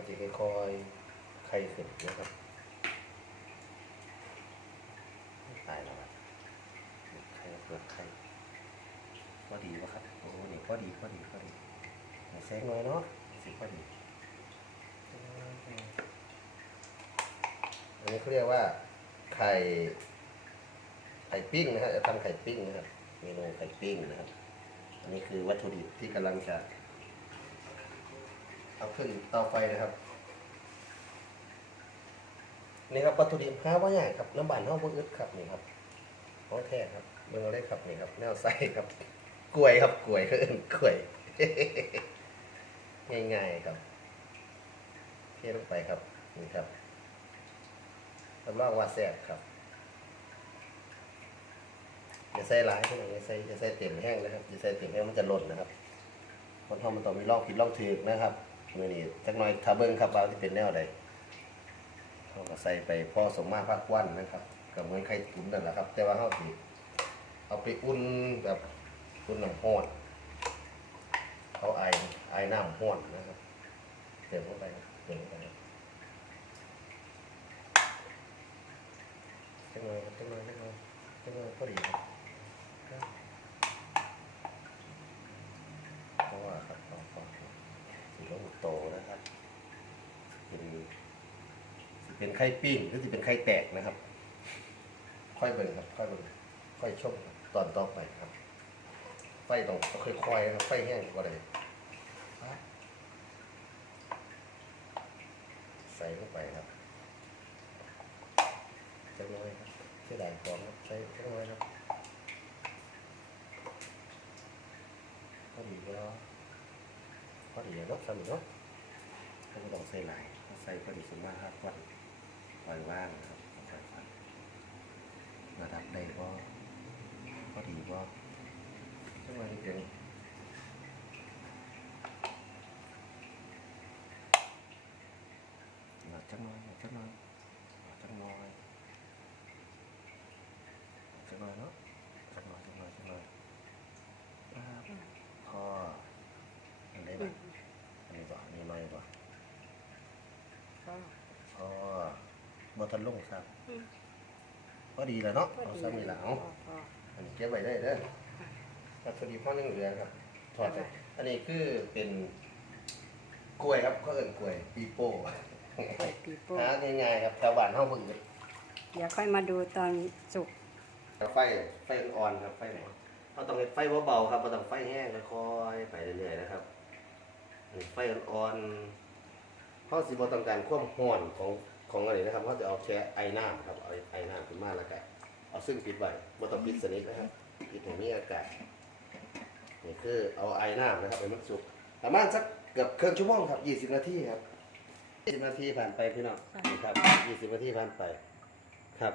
ก็จะค่อยๆไข่ขึ้นนะครับตายแล้วอะไข่เปลือกไข่พอดีวะครับโอ้โหนี่พอดีพอดีพอดีเอาแซงหน่อยเนาะสิพอดีอันนี้เขาเรียกว่าไข่ไข่ปิ้งนะครับจะทำไข่ปิ้งนะครับเมนูไข่ปิ้งนะครับ อันนี้คือวัตถุดิบที่กำลังจะ ขึ้นเตาไฟนะครับนี่ครับวัตถุดิบห้าว่าใหญ่ครับน้ำบานห้าว่าอึดครับนี่ครับของแท้ครับเมือเราได้ครับนี่ครับแนวไส้ครับกล้วยครับกล้วยเอิ้นกล้วยง่ายๆครับเทลงไปครับนี่ครับรับรองว่าแซ่บครับอย่าใส่หลายเท่ไหร่อย่าใส่อย่าใส่เต็มแห้งนะครับอย่าใส่เต็มแห้งมันจะหล่นนะครับคนทอมันต้องมีลอกผิดลอกถูกนะครับ มือนี้จักหน่อยถ้าเบิ้งครับว่าที่เป็นแนวใดเขาก็ใส่ไปพ่อสมมาภาควันนะครับกับเหมือนไข่ตุ๋นนั่นแหละครับ แต่ว่าเขาสิเอาไปอุ่นแบบอุ่นน้ำห้อนเขาไอไอน้ำห้อนนะครับเติมเข้าไปเติมเข้าไปครับจักหน่อยครักหน่อยจักหน่อยจักหน่อยพอดีครับ เพราะว่าครับต้องฟังสีลูกโตนะครับเป็นสิ เป็นไข่ปิ้งหรือสิเป็นไข่แตกนะครับ ค่อยเบิ่งครับ ค่อยเบิ่งค่อยชมครับตอนต่อไปครับ ไฟต้องค่อยๆนะครับไฟแห้งก็เลยใส่ลงไปครับเจ้าน้อยครับเสียดายของครับใส่เจ้าน้อยครับพอดีแล้วพอดีแล้วเนาะสมิเนาะถ้าไม่ต้องใส่หลายใส่พอดีสมมาครับวัน วันว่างครับการฟังระดับใดก็ก็ดีว่าช่วยเป็น บ่ทันลงครับพอดีแล้วเนาะเอาซ้ำนี่ละเอาพออันนี้เก็บไว้ได้เด้อวัตถุดิบพ่อนึงเหลือครับถอดไปอันนี้คือเป็นกล้วยครับเขาเอิ้นกล้วยปีโป้เปิดปีโป้หาง่ายๆครับแถวบ้านเฮาเบิ่งเลยเดี๋ยวค่อยมาดูตอนสุกไฟไฟอ่อนๆครับไฟไหนเราต้องให้ไฟเบาๆครับเราต้องไฟแห้งค่อยๆไปเรื่อยๆนะครับนี่ไฟอ่อนๆเพราะสิบ่ต้องการความร้อนของ ของอะไรนะครับเขาจะเอาแค่ไอ้น้ำครับเอาไอ้น้ำขึ้นมาแล้วก็เอาซึ่งปิดไว้บ่ต้องปิดสนิทนะครับปิดให้มีอากาศนี่คือเอาไอ้น้ำนะครับไปมันสุกประมาณสักเกือบครึ่งชั่วโมงครับ 20 นาทีครับ20 นาทีผ่านไปพี่น้องนี่ครับ 20 นาทีผ่านไปครับ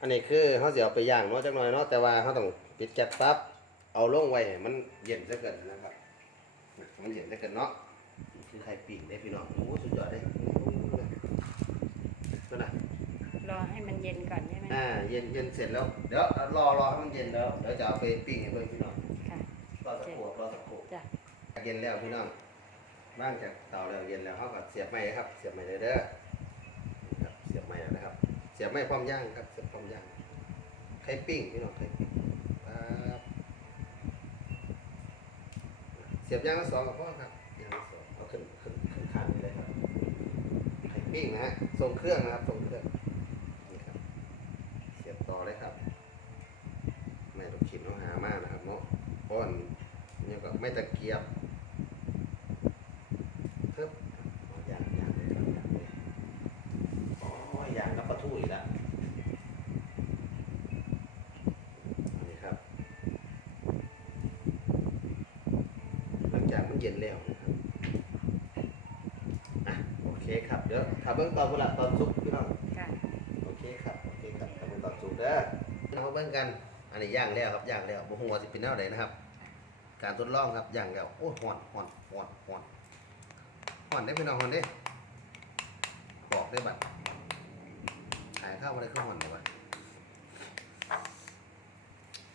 อันนี้คือเขาสิเอาไปย่างเนาะจักหน่อยเนาะแต่ว่าเขาต้องปิดแก๊สปั๊บเอาลงไว้ให้มันเย็นซะเกินนะครับมันเย็นซะเกินเนาะคือไข่ปิ้งได้พี่น้องโอ้สุดยอดเลยนั่นน่ะ รอให้มัน เย็นก่อนใช่ไหมอ่าเย็นเย็นเสร็จแล้วเดี๋ยวรอรอให้มันเย็นแล้วเดี๋ยวจะเอาไปปิ้งให้เพื่อนพี่น้องค่ะรอสักครู่รอสักครู่จ้ะเย็นแล้วพี่น้องว่างจากเตาแล้วเย็นแล้วเขาก็เสียบไม้ครับ เสียบไม้เลยเด้อนี่ครับเสียบไม้แล้วนะครับ เสียบไม้พร้อมย่างครับเสียบพร้อมย่างไข่ปิ้งพี่น้องไข่ปิ้งครับเสียบย่างละสองกับพ่อครับย่างละสองเอาขึ้นขึ้นขึ้นข้างนี้เลยครับไข่ปิ้งนะฮะทรงเครื่องนะครับทรงเครื่องนี่ครับ เสียบต่อเลยครับไม่ต้องชิ้นต้องหามากนะครับเนาะป้อนเนี่ยก็ไม่ตะเกียบเพิ่มอย่างอย่างเลยครับอย่างเลยอ๋ออย่างกับปลาทูอีกแล้วนนี้ครับ หลังจากมันเย็นแล้วนะครับอะโอเคครับเดี๋ยวถ้าเบิ่งตอนเวลาตอนซุป เบิ่งกัน อันนี้ย่างแล้วครับย่างแล้วบ่ฮู้วสิเป็นแนวใดนะครับ การทดลองครับย่างแล้วโอ้ห่อนฮ้อนฮ้อนฮ้อนฮ้อนได้พี่น้องฮ้อนได้บอกได้บัดหายข้าวอะไรก็ฮ้อนได้บัด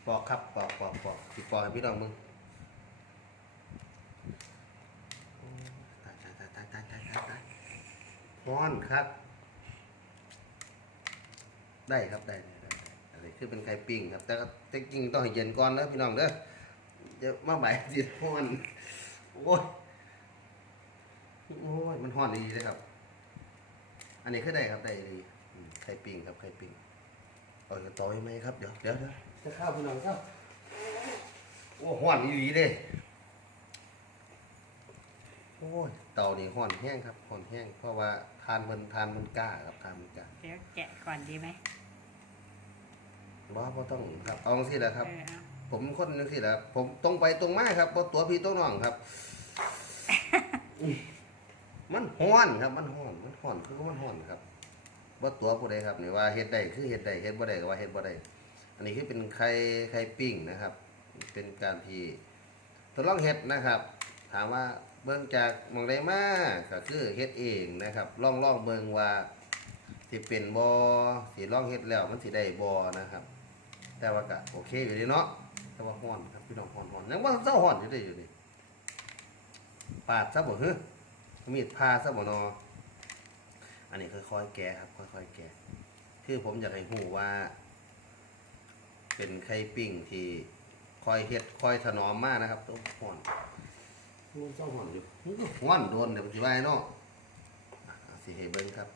ปอกครับปอกปอกปอกสิปอกให้พี่น้องมึงตายตายตายตายตายตายตายฮ้อนครับ ได้ครับได้ ได้ได้อะไรคือเป็นไข่ปิ้งครับ แต่แต่จริงต้องให้เย็นก่อนนะพี่น้องเด้อเดี๋ยวมาใบายสิฮ้อนโอ้ยโอ้ยมันฮ้อนดีเลยครับ อันนี้คือได้ครับได้ดีไข่ปิ้งครับไข่ปิ้งเอาจะต่อยังไงครับเดี๋ยวเดี๋ยวเดี๋ยวจะข้าวพี่น้องครับโอ้ฮ้อนดีเลยโอ้ยเตานี่ห่อนแห้งครับห่อนแห้งเพราะว่าทานมันทานมันกล้าครับทานมันกล้าเดี๋ยวแกะก่อนดีไหม ว่าบ่ต้องครับเอาสิแหละครับ เออเอาผมเป็นคนจังซี่แหละครับผมตรงไปตรงมาครับบ่ตัวพี่ตัวน้องครับ มันฮ้อนครับ มันฮ้อน มันฮ้อนคือมันฮ้อนครับบ่ตัวผู้ใดครับนี่ว่าเฮ็ดได้คือเฮ็ดได้เฮ็ดบ่ได้ก็ว่าเฮ็ดบ่ได้อันนี้คือเป็นไข่ไข่ปิ้งนะครับ เป็นการที่ทดลองเฮ็ดนะครับ ถามว่าเบิ่งจากหมองใดมาก็คือเฮ็ดเองนะครับลองลองเบิ่งว่าสิเป็นบ่สิลองเฮ็ดแล้วมันสิได้บ่นะครับ แต่ว่าก็โอเคอยู่ดีเนาะแต่ว่าฮ้อนครับพี่น้องฮ้อนฮ้อนยังว่าเจ้าฮ้อนอยู่ได้อยู่นี่ปาดซะบ่ฮึมีดพาซะบ่นออันนี้ค่อยๆแกะครับค่อยๆแกะคือผมอยากให้ฮู้ว่า เป็นไข่ปิ้งที่คอยเฮ็ดคอยถนอมมากนะครับต้องฮ้อนมันเจ้าฮ้อนอยู่มันก็ฮ้อนโดนเดี๋ยวมันสิว่าให้เนาะอะเอาสิให้เบิ่งครับ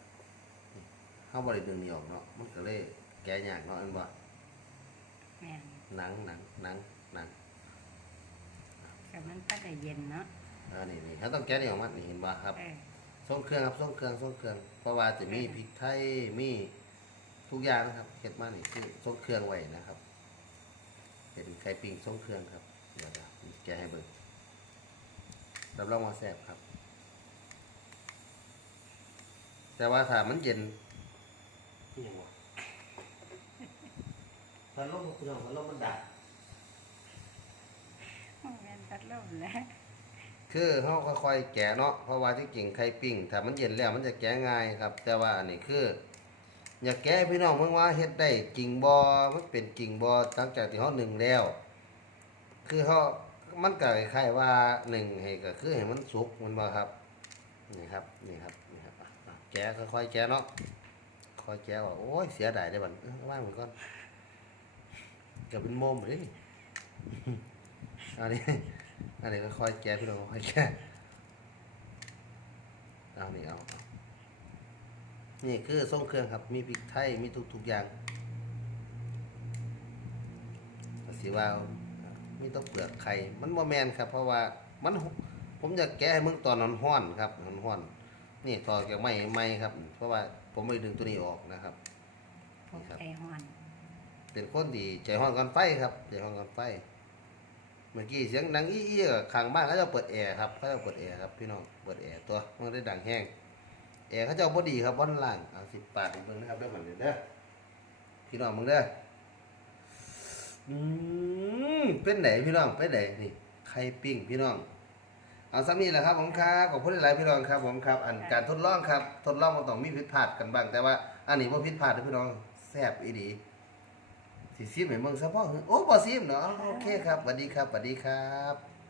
เฮาบ่ได้ดึงนี่ออกเนาะมันก็เลยแกะยากเนาะอันว่า แม่นหนังหนังหนังหนังแต่มันก็ได้เย็นเนาะอ่านี่นี่เขาต้องแกะนี่ออกมานี่เห็นบ่ครับ เออส่งเครื่องครับส่งเครื่องส่งเครื่อง เพราะว่าจะมีพริกไทยมีทุกอย่างนะครับเฮ็ดมานี่คือส่งเครื่องไว้นะครับ เป็นไข่ปิ้งส่งเครื่องครับเดี๋ยวจะแกะให้เบิ่งรับรองว่าแซ่บครับ แต่ว่าถ้ามันเย็นอิหยังวะ พัดลมคุณน้องพัดลมมันดับโอ้แม่นพัดลมแล้วคือเขาค่อยๆแกะเนาะเพราะว่าที่กิ่งไข่ปิ้งถ้ามันเย็นแล้วมันจะแกะง่ายครับ แต่ว่าอันนี้คือ อยากแกะให้พี่น้องเมื่อว่าเฮ็ดได้จริงบ่มันเป็นจริงบ่หลังจากที่เขาหนึ่งแล้ว คือเขามันก็คล้ายๆว่าหนึ่งให้ก็คือให้มันสุกมันบ่ครับนี่ครับนี่ครับนี่ครับอะอะแกะค่อยๆแกะเนาะค่อยแกะว่าโอ้ยเสียดายได้อบัดเอ้อว่างมันก่อน เกือบเป็นโมมเลยนี่ อันนี้อันนี้ก็ค่อยแกะพี่น้องค่อยแกะเอานี่เอาเอา นี่คือส่งเครื่องครับ มีพริกไทย มีทุกๆอย่างสิว่ามีต้องเปลือกไข่ มันบ่แมนครับ เพราะว่ามันผมอยากแกะให้มึงตอนนอนห้อนครับนอนห้อน นี่ถอดจากไม้ไม้ครับ เพราะว่าผมไม่ดึงตัวนี้ออกนะครับพวกไอฮอน เป็นคนดีใจห้อนกันไฟครับใจห้อนกันไฟเมื่อกี้เสียงดังอี้ๆกับข้างบ้านเขาจะเปิดแอร์ครับเขาจะเปิดแอร์ครับพี่น้องเปิดแอร์ตัวมันได้ดังแห้งแอร์เขาจะเอาพอดีครับบอนล่างเอาสิบบาทอีกเบิ่งนะครับเด้อมันเด้อพี่น้องมึงเด้ออืมเป็นไหนพี่น้องเป็นไหนนี่ไข่ปิ้งพี่น้องเอาซ้ำนี่แหละครับผมครับขอบคุณหลายพี่น้องครับผมครับ อันการทดลองครับ ทดลองมันต้องมีผิดพลาดกันบ้าง แต่ว่าอันนี้ว่าผิดพลาดนะพี่น้องแซ่บอีดี สิซิมให้เมืองซะพ่อโอ้บ่ซิมเนาะโอเคครับสวัสดีครับสวัสดีครับ